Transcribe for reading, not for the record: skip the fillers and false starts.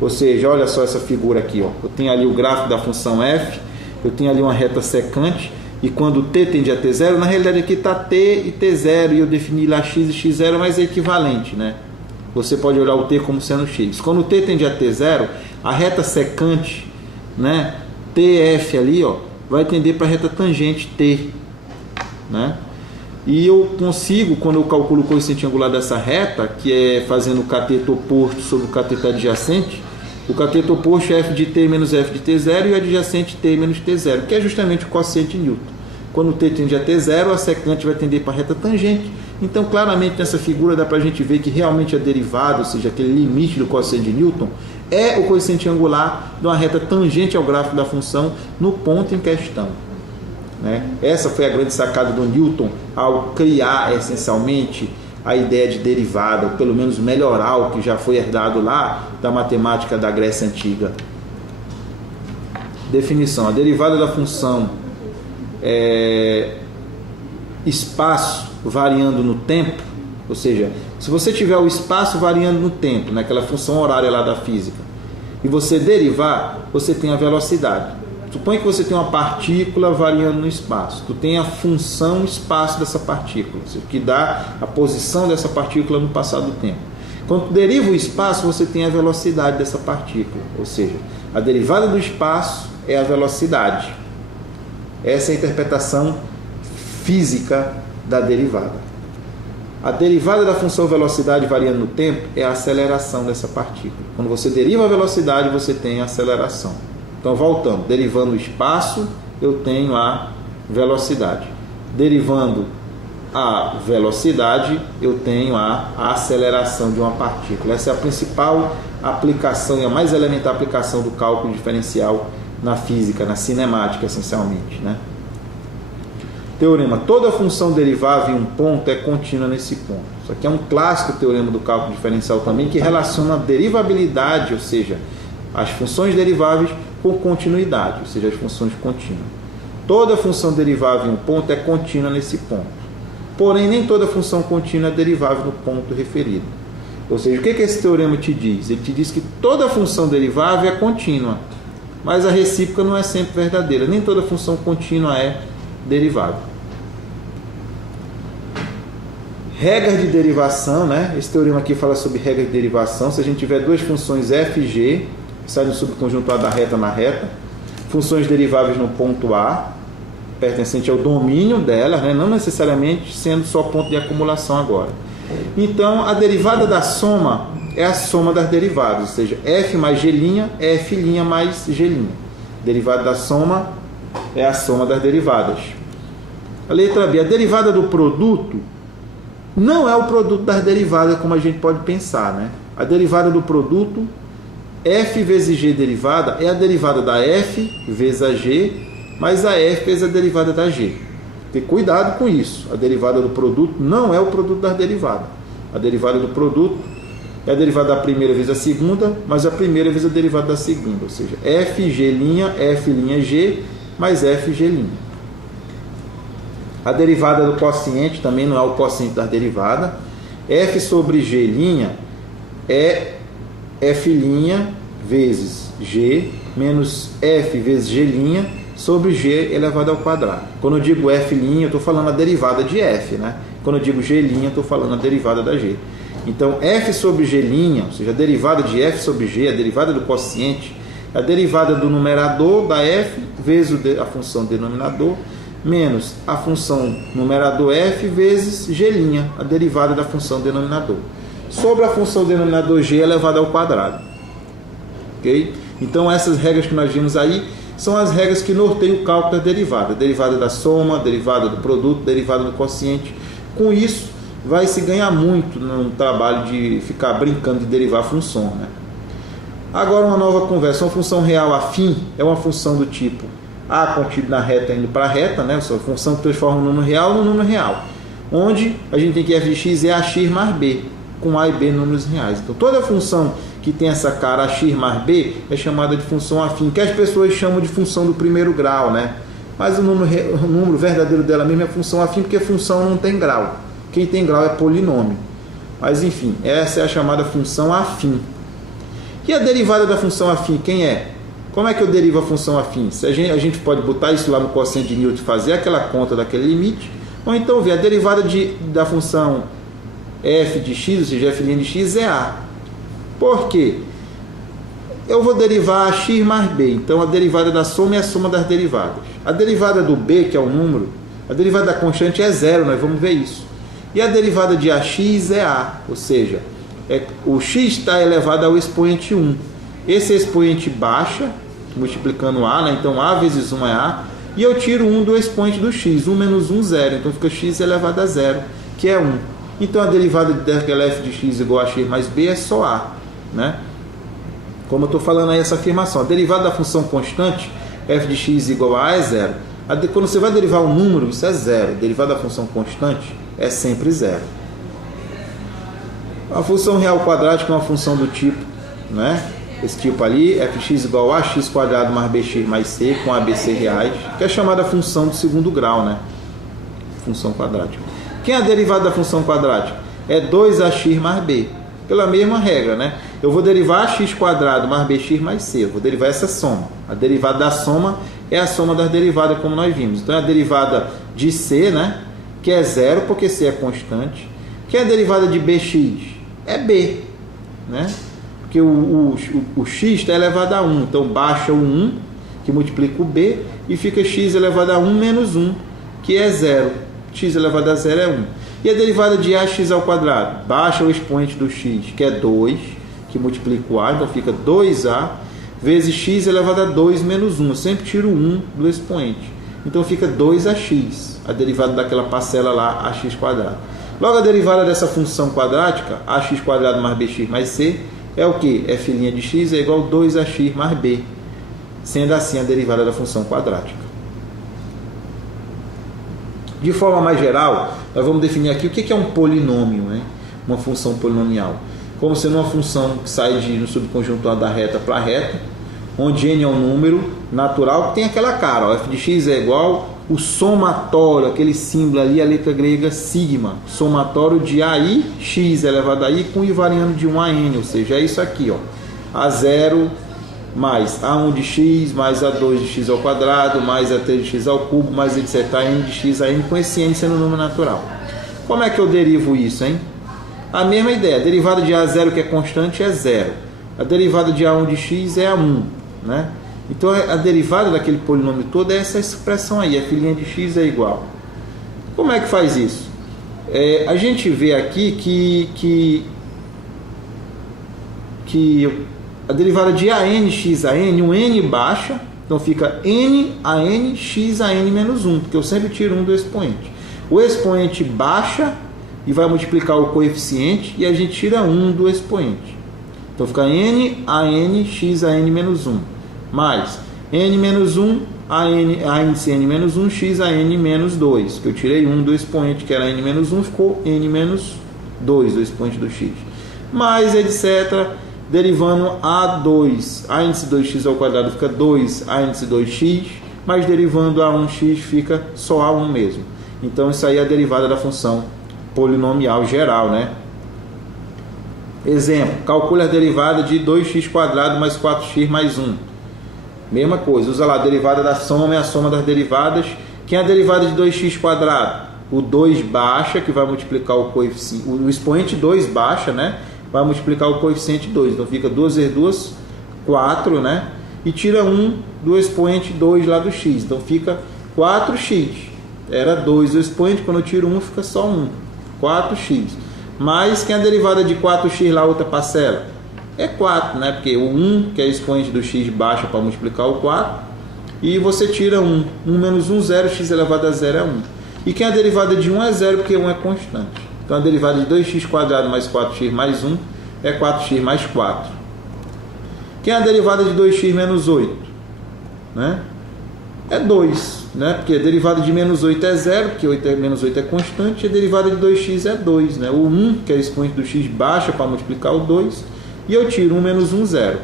Ou seja, olha só essa figura aqui, ó. Eu tenho ali o gráfico da função f, eu tenho ali uma reta secante, e quando t tende a t0, na realidade aqui está t e t0, e eu defini lá x e x0, mas é equivalente, né? Você pode olhar o t como sendo x. Quando o t tende a t0, a reta secante, né, tf ali, ó, vai tender para a reta tangente t, né? E eu consigo, quando eu calculo o coeficiente angular dessa reta, que é fazendo o cateto oposto sobre o cateto adjacente, o cateto oposto é f de t menos f de t0 e o adjacente t menos t0, que é justamente o coeficiente de Newton. Quando o t tende a t0, a secante vai tender para a reta tangente. Então, claramente, nessa figura dá para a gente ver que realmente a derivada, ou seja, aquele limite do coeficiente de Newton, é o coeficiente angular de uma reta tangente ao gráfico da função no ponto em questão, né? Essa foi a grande sacada do Newton ao criar, essencialmente, a ideia de derivada, ou pelo menos melhorar o que já foi herdado lá da matemática da Grécia Antiga. Definição: a derivada da função espaço variando no tempo, ou seja, se você tiver o espaço variando no tempo, naquela função horária lá da física, e você derivar, você tem a velocidade. Suponha que você tem uma partícula variando no espaço. Tu tem a função espaço dessa partícula, que dá a posição dessa partícula no passado do tempo. Quando tu deriva o espaço, você tem a velocidade dessa partícula. Ou seja, a derivada do espaço é a velocidade. Essa é a interpretação física da derivada. A derivada da função velocidade variando no tempo é a aceleração dessa partícula. Quando você deriva a velocidade, você tem a aceleração. Então, voltando, derivando o espaço, eu tenho a velocidade. Derivando a velocidade, eu tenho a aceleração de uma partícula. Essa é a principal aplicação e a mais elementar aplicação do cálculo diferencial na física, na cinemática, essencialmente, né? Teorema: toda função derivável em um ponto é contínua nesse ponto. Isso aqui é um clássico teorema do cálculo diferencial também, que relaciona a derivabilidade, ou seja, as funções deriváveis com continuidade, ou seja, as funções contínuas. Toda função derivável em um ponto é contínua nesse ponto. Porém, nem toda função contínua é derivável no ponto referido. Ou seja, o que esse teorema te diz? Ele te diz que toda função derivável é contínua, mas a recíproca não é sempre verdadeira. Nem toda função contínua é derivável. Regras de derivação, né? Esse teorema aqui fala sobre regras de derivação. Se a gente tiver duas funções f e g, sai do subconjunto A da reta na reta, funções deriváveis no ponto A, pertencente ao domínio delas, né? Não necessariamente sendo só ponto de acumulação agora. Então, a derivada da soma é a soma das derivadas, ou seja, f mais g', é f' mais g'. Derivada da soma é a soma das derivadas. A letra B, a derivada do produto não é o produto das derivadas como a gente pode pensar, né? A derivada do produto, f vezes g derivada, é a derivada da f vezes a g, mais a f vezes a derivada da g. Ter cuidado com isso. A derivada do produto não é o produto das derivadas. A derivada do produto é a derivada da primeira vezes a segunda, mais a primeira vezes a derivada da segunda. Ou seja, f' g mais fg'. A derivada do quociente também não é o quociente da derivada. F sobre g' é f' vezes g menos f vezes g' sobre g elevado ao quadrado. Quando eu digo f', eu estou falando a derivada de f, né? Quando eu digo g', eu estou falando a derivada da g. Então, f sobre g', ou seja, a derivada de f sobre g, a derivada do quociente, a derivada do numerador da f vezes a função denominador, menos a função numerador f vezes g', a derivada da função denominador, sobre a função denominador g elevado ao quadrado. Ok? Então, essas regras que nós vimos aí são as regras que norteiam o cálculo da derivada. Derivada da soma, derivada do produto, derivada do quociente. Com isso, vai se ganhar muito no trabalho de ficar brincando de derivar função, né? Agora, uma nova conversa. Uma função real afim é uma função do tipo A contido na reta indo para a reta, né? Essa função que transforma o número real no número real, onde a gente tem que f de x é ax mais b, com a e b números reais. Então, toda função que tem essa cara ax mais b é chamada de função afim, que as pessoas chamam de função do primeiro grau, né? Mas o número verdadeiro dela mesmo é função afim, porque a função não tem grau. Quem tem grau é polinômio. Mas enfim, essa é a chamada função afim. E a derivada da função afim, quem é? Como é que eu derivo a função afim? Se a gente pode botar isso lá no quociente de Newton, fazer aquela conta daquele limite, ou então ver a derivada da função f de x, ou seja, f' de x é a. Por quê? Eu vou derivar a x mais b, então a derivada da soma é a soma das derivadas. A derivada do b, que é o número, a derivada da constante é zero, nós vamos ver isso. E a derivada de ax é a, ou seja, o x está elevado ao expoente 1. Esse expoente baixa, multiplicando a, né? Então a vezes 1 é a, e eu tiro 1 do expoente do x, 1 menos 1, 0, então fica x elevado a 0, que é 1. Então a derivada daquela f de x igual a x mais b é só a, né? Como eu estou falando aí essa afirmação, a derivada da função constante, f de x igual a é zero. Quando você vai derivar um número, isso é zero. A derivada da função constante é sempre zero. A função real quadrática é uma função do tipo, né? Esse tipo ali, fx igual a x quadrado mais bx mais c, com ABC reais, que é chamada função do segundo grau, né? Função quadrática. Quem é a derivada da função quadrática? É 2ax mais b. Pela mesma regra, né? Eu vou derivar x quadrado mais bx mais c. Eu vou derivar essa soma. A derivada da soma é a soma das derivadas, como nós vimos. Então, é a derivada de c, né? Que é zero, porque c é constante. Que é a derivada de bx? É b, né? Porque o x está elevado a 1. Então, baixa o 1, que multiplica o b, e fica x elevado a 1 menos 1, que é 0. X elevado a 0 é 1. E a derivada de ax ao quadrado? Baixa o expoente do x, que é 2, que multiplica o a, então fica 2a, vezes x elevado a 2 menos 1. Eu sempre tiro 1 do expoente. Então fica 2ax, a derivada daquela parcela lá, ax quadrado. Logo, a derivada dessa função quadrática, ax quadrado mais bx mais c, é o que? F' de x é igual a 2ax mais b, sendo assim a derivada da função quadrática. De forma mais geral, nós vamos definir aqui o que é um polinômio, né? Uma função polinomial. Como sendo uma função que sai no subconjunto da reta para a reta, onde n é um número natural que tem aquela cara. Ó, f de x é igual o somatório, aquele símbolo ali, a letra grega sigma. Somatório de ai, x elevado a i, com i variando de 1 a n, ou seja, é isso aqui, ó. A0 mais a1 de x, mais a2 de x ao quadrado, mais a3 de x ao cubo, mais etc. a n de x a n, com esse n sendo número natural. Como é que eu derivo isso, hein? A mesma ideia, a derivada de a0, que é constante, é 0. A derivada de a1 de x é a 1, né? Então a derivada daquele polinômio todo é essa expressão aí, f' de x é igual. Como é que faz isso? A gente vê aqui que a derivada de an x a n, o n baixa, então fica n a n x a n menos 1, porque eu sempre tiro 1 do expoente. O expoente baixa e vai multiplicar o coeficiente e a gente tira 1 do expoente. Então fica n a n x a n menos 1, mais n menos 1 a índice n menos 1 x a n menos 2, que eu tirei 1 do expoente, que era n menos 1, ficou n menos 2 do expoente do x, mais etc., derivando a2, a índice 2x ao quadrado fica 2, a índice 2x, mas derivando a1x fica só a1 mesmo. Então isso aí é a derivada da função polinomial geral, né? Exemplo, calcule a derivada de 2x quadrado mais 4x mais 1. Mesma coisa, usa lá a derivada da soma, é a soma das derivadas. Quem é a derivada de 2x quadrado? O 2 baixa, que vai multiplicar o coeficiente, o expoente 2 baixa, né? Vai multiplicar o coeficiente 2, então fica 2 vezes 2, 4, né? E tira 1 do expoente 2 lá do x, então fica 4x. Era 2 o expoente, quando eu tiro 1 fica só 1, 4x. Mas quem é a derivada de 4x lá, outra parcela? É 4, né? Porque o 1, que é o expoente do x, baixa para multiplicar o 4, e você tira 1. 1 menos 1, 0, x elevado a 0 é 1. E quem é a derivada de 1 é 0, porque 1 é constante. Então a derivada de 2x quadrado mais 4x mais 1 é 4x mais 4. Quem é a derivada de 2x menos 8? Né? É 2, né? Porque a derivada de menos 8 é 0, porque menos 8 é constante, e a derivada de 2x é 2. Né? O 1, que é o expoente do x, baixa para multiplicar o 2, e eu tiro 1 menos 1, 0.